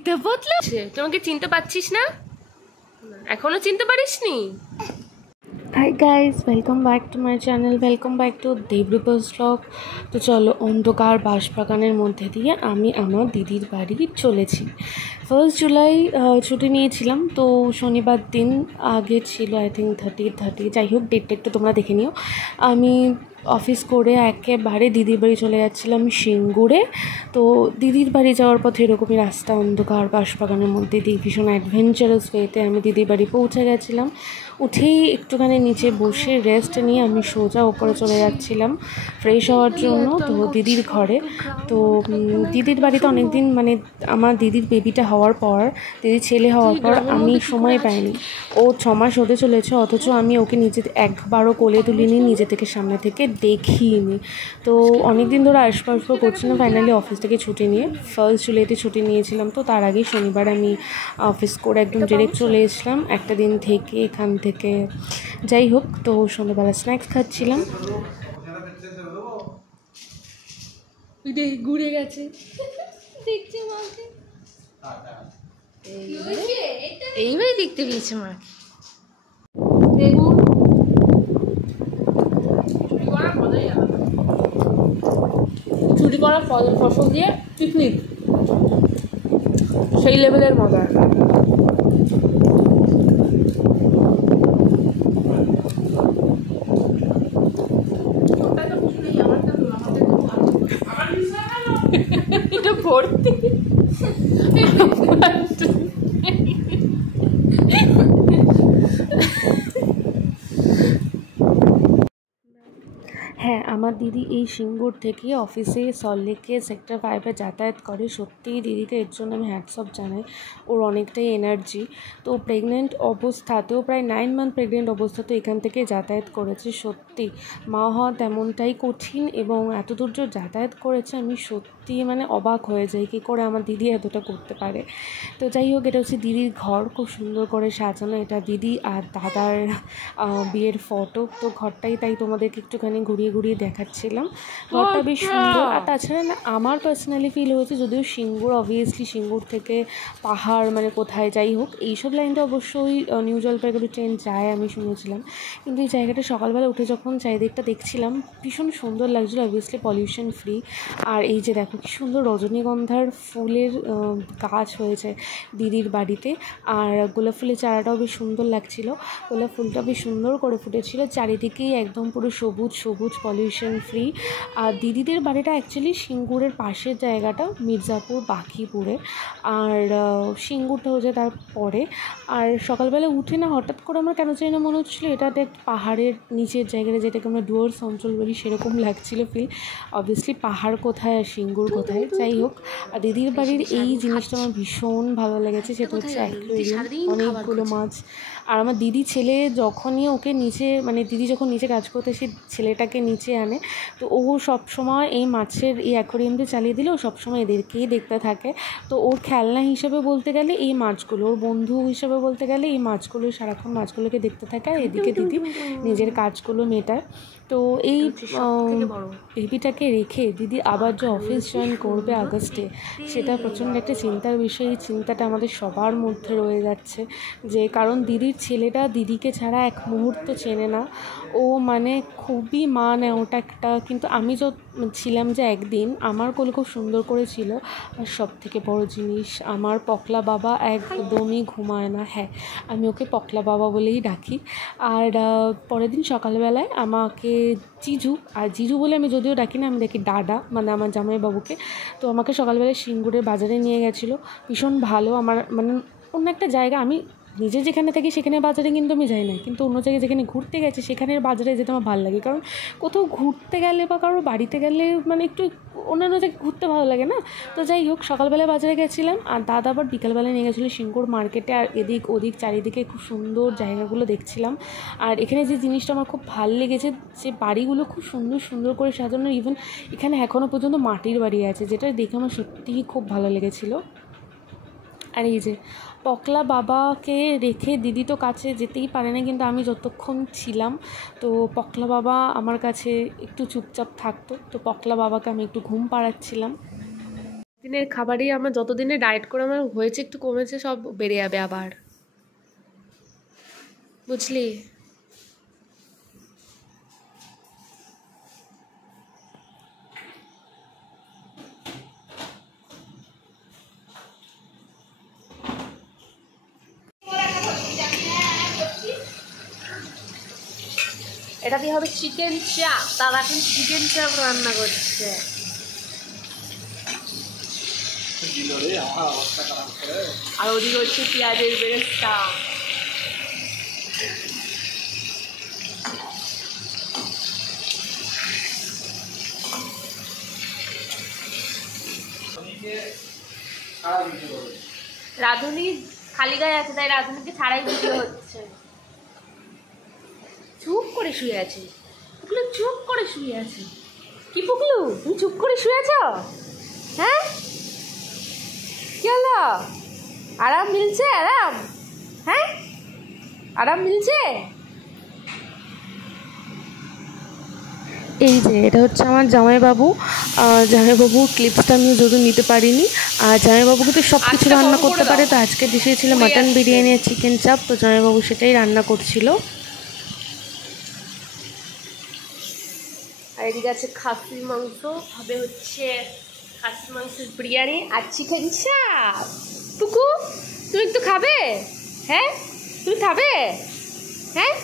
এটা বদলাছে, তোমাকে চিনতে পারছিস না? এখনো চিনতে পারিসনি? Hi guys, welcome back to my channel, welcome back to Debrupa's blog. তো চলো, অন্ধকার বাঁশবাগানের মধ্যে দিয়ে আমি আমার দিদির বাড়ি চলেছি। 1 জুলাই ছুটি নিয়েছিলাম, তো শনিবার দিন আগে ছিল আই থিঙ্ক 30, যাই হোক ডেটটা একটু তোমরা দেখে নিও। আমি অফিস করে একেবারে দিদির বাড়ি চলে যাচ্ছিলাম সিঙ্গুরে। তো দিদির বাড়ি যাওয়ার পথে এরকমই রাস্তা, অন্ধকার বাঁশবাগানের মধ্যে দিয়ে ভীষণ অ্যাডভেঞ্চারাস ওয়েতে আমি দিদির বাড়ি পৌঁছে গেছিলাম। উঠেই একটুখানি নিচে বসে রেস্ট নিয়ে আমি সোজা ওপরে চলে যাচ্ছিলাম ফ্রেশ হওয়ার জন্য, তো দিদির ঘরে। তো দিদির বাড়িতে অনেক দিন, মানে আমার দিদির বেবিটা হওয়ার পর, দিদির ছেলে হওয়ার পর আমি সময় পাইনি। ও 6 মাস হতে চলেছে, অথচ আমি ওকে নিজে একবারও কোলে তুলিনি, নিজে থেকে সামনে থেকে দেখিনি। তো অনেক দিন ধরে আসবো করছি না, ফাইনালি অফিস থেকে ছুটি নিয়ে 1 জুলাইতে ছুটি নিয়েছিলাম। তো তার আগেই শনিবার আমি অফিস করে একদম ডিরেক্ট চলে এসলাম একটা দিন থেকে এখান থেকে। যাই হোক, তো সন্ধ্যাবেলা স্ন্যাক্স খাচ্ছিলাম। ঘুরে গেছে, দেখছে মাকে, এইভাবে দেখতে পেয়েছে মাকে। দেখুন, চুরি করা ফসল দিয়ে পিকনিক, সেই লেভেলের মজা। এটা ভর্তি হ্যাঁ, আমার দিদি এই সিঙ্গুর থেকে অফিসে সল্টলেকে সেক্টর 5-এ যাতায়াত করে। সত্যিই দিদিকে এর জন্য আমি হ্যাটস অফ জানাই, ওর অনেকটাই এনার্জি। তো প্রেগনেন্ট অবস্থাতেও, প্রায় 9 মান্থ প্রেগনেন্ট অবস্থাতেও এখান থেকে যাতায়াত করেছে। সত্যি মা হওয়া তেমনটাই কঠিন, এবং এত দূর যাতায়াত করেছে, আমি সত্যি মানে অবাক হয়ে যাই কী করে আমার দিদি এতটা করতে পারে। তো যাই হোক, এটা হচ্ছে দিদির ঘর, খুব সুন্দর করে সাজানো। এটা দিদি আর দাদার বিয়ের ফটো। তো ঘরটাই তাই তোমাদেরকে একটুখানি ঘুরিয়ে ঘুরিয়ে দেখাচ্ছিলাম। ঘরটা বেশ সুন্দর। আর তাছাড়া না, আমার পার্সোনালি ফিল হয়েছে, যদিও সিঙ্গুর অবভিয়াসলি সিঙ্গুর থেকে পাহাড় মানে কোথায়, যাই হোক এইসব লাইনটা অবশ্যই নিউ জলপাইগুড়ি ট্রেন যায় আমি শুনেছিলাম, কিন্তু এই জায়গাটা সকালবেলা উঠে যখন চারিদিকটা দেখছিলাম ভীষণ সুন্দর লাগছিলো, অবভিয়াসলি পলিউশন ফ্রি। আর এই যে দেখো কি সুন্দর রজনীগন্ধার ফুলের গাছ হয়েছে দিদির বাড়িতে, আর গোলাপ ফুলের চারাটাও বেশ সুন্দর লাগছিলো। গোলাপ ফুলটা বেশ সুন্দর করে ফুটেছিল, চারিদিকেই একদম পুরো সবুজ সবুজ, পলিউশন ফ্রি। আর দিদিদের বাড়িটা অ্যাকচুয়ালি সিঙ্গুরের পাশের জায়গাটা মির্জাপুর বাঁকিপুরে, আর সিঙ্গুরটা হচ্ছে তারপরে। আর সকালবেলা উঠে না হঠাৎ করে আমার কেন জানি না মনে হচ্ছিলো এটা একটা পাহাড়ের নিচের জায়গাটা, যেটাকে আমরা ডুয়ার্স অঞ্চল বলি, সেরকম লাগছিলো ফিল। অবভিয়াসলি পাহাড় কোথায় আর সিঙ্গুর কোথায়, যাই হোক। আর দিদির বাড়ির এই জিনিসটা আমার ভীষণ ভালো লেগেছে, সেটা হচ্ছে অ্যাকোয়ারিয়াম, অনেকগুলো মাছ। আর আমার দিদি ছেলে যখনই ওকে নিচে, মানে দিদি যখন নিচে কাজ করতে সে ছেলেটাকে নিচে আনে, তো ও সবসময় এই মাছের এই অ্যাকোয়ারিয়ামটা চালিয়ে দিলে ও সবসময় এদেরকেই দেখতে থাকে। তো ওর খেলনা হিসেবে বলতে গেলে এই মাছগুলো, ওর বন্ধু হিসেবে বলতে গেলে এই মাছগুলো, সারাক্ষণ মাছগুলোকে দেখতে থাকে, আর এদিকে দিদি নিজের কাজগুলো মেটায়। তো এই বেবিটাকে রেখে দিদি আবার যে অফিস জয়েন করবে আগস্টে, সেটা প্রচণ্ড একটা চিন্তার বিষয়। এই চিন্তাটা আমাদের সবার মধ্যে রয়ে যাচ্ছে, যে কারণ দিদির ছেলেটা দিদিকে ছাড়া এক মুহূর্ত চেনে না। ও মানে খুবই মানে ওটা একটা, কিন্তু আমি ছিলাম যে একদিন আমার কোলে খুব সুন্দর করে ছিল। আর সব থেকে বড় জিনিস, আমার পকলা বাবা একদমই ঘুমায় না। হ্যাঁ, আমি ওকে পকলা বাবা বলেই ডাকি। আর পরের দিন সকালবেলায় আমাকে জিজু, আর জিজু বলে আমি যদিও ডাকি না, আমি ডাকি ডাডা, মানে আমার জামাইবাবুকে। তো আমাকে সকালবেলায় সিঙ্গুরের বাজারে নিয়ে গেছিলো, ভীষণ ভালো। আমার মানে অন্য একটা জায়গা, আমি নিজে যেখানে থাকি সেখানে বাজারে কিন্তু আমি যাই না, কিন্তু অন্য জায়গায় যেখানে ঘুরতে গেছি সেখানের বাজারে যেতে আমার ভালো লাগে। কারণ কোথাও ঘুরতে গেলে বা কারোর বাড়িতে গেলে মানে একটু অন্যান্য জায়গায় ঘুরতে ভালো লাগে না। তো যাই হোক, সকালবেলায় বাজারে গেছিলাম, আর দাদা আবার বিকালবেলায় নিয়ে গেছিলো সিঙ্গুর মার্কেটে। আর এদিক ওদিক চারিদিকে খুব সুন্দর জায়গাগুলো দেখছিলাম। আর এখানে যে জিনিসটা আমার খুব ভালো লেগেছে, যে বাড়িগুলো খুব সুন্দর সুন্দর করে সাজানো। ইভেন এখানে এখনও পর্যন্ত মাটির বাড়ি আছে, যেটা দেখে আমার সত্যিই খুব ভালো লেগেছিলো। আর এই যে পকলা বাবাকে রেখে দিদি তো কাছে যেতেই পারে না, কিন্তু আমি যতক্ষণ ছিলাম তো পকলা বাবা আমার কাছে একটু চুপচাপ থাকতো। তো পকলা বাবাকে আমি একটু ঘুম পাড়াচ্ছিলাম। দিনের খাবারই আমার, যতদিনে ডায়েট করে আমার হয়েছে একটু কমেছে, সব বেড়ে যাবে আবার, বুঝলি? এটা দিয়ে হবে চিকেন চাপ। তারা এখন চিকেন চাপ রান্না করছে। আর ওদিকে হচ্ছে পেঁয়াজের বেরেস্তা। রাঁধুনি খালি গায়ে আছে, তাই রাঁধুনিকে ছাড়াই ভিডিও হচ্ছে। চুপ করে শুয়ে আছে পুকলু, চুপ করে শুয়ে আছে। কি পুকলু, তুমি চুপ করে শুয়ে আছো? হ্যাঁ, কি হলো? আরাম মিলছে? আরাম? হ্যাঁ, আরাম মিলছে? এই যে এটা হচ্ছে আমার জামাইবাবু। জামাইবাবুর ক্লিপসটা আমি যদিও নিতে পারিনি। আর জামাইবাবু কিন্তু সব কিছু রান্না করতে পারে। তো আজকে ডিশে ছিল মাটন বিরিয়ানি আর চিকেন চাপ। তো জামাইবাবু সেটাই রান্না করছিল। আর এদিকে আছে খাসির মাংস, হবে হচ্ছে খাসির মাংসের বিরিয়ানি আর চিকেন চাপ। টুকু, তুমি একটু খাবে? হ্যাঁ, তুমি খাবে? হ্যাঁ।